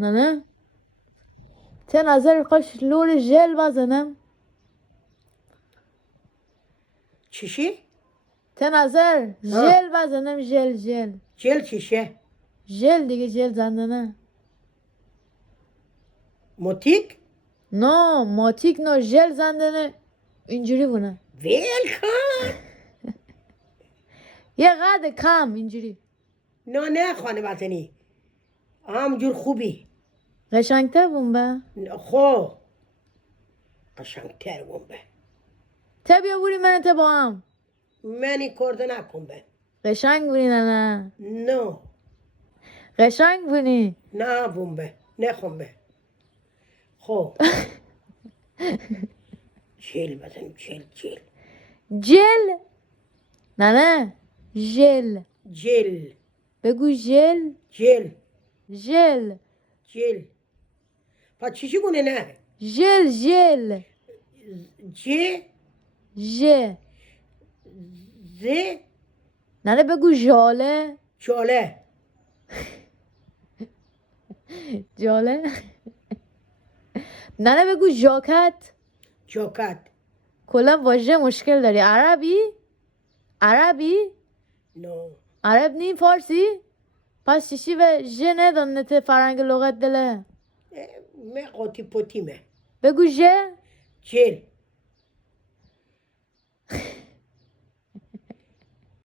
نه ته نظر خوش لور جل بزنم چیشی؟ ته نظر جل بزنم جل جل چیشه؟ جل دیگه جل زندنه موتیک؟ نه ماتیک نه جل زندنه اینجوری بونه ویل کن. یه قد کم اینجوری نه خانه وطنی همجور خوبی. قشنگتر بون به خو قشنگتر بون به. ته بیا بوری من ته با هم منی کرده نکن به. قشنگ بونی نه نه قشنگ بونی نه بون به نخون به. خو جل بزنیم جل جل نه جل جل بگو جل جل جل جل پس چیشی گونه نه جل ج ج ز نه بگو جاله جاله جاله نه بگو جاکت جاکت کلا واژه مشکل داری عربی نو عرب نی فارسی پس چیشی و ج ندانه ته فرنگ لغت دله من قاطی پوتیمه بگو ج جل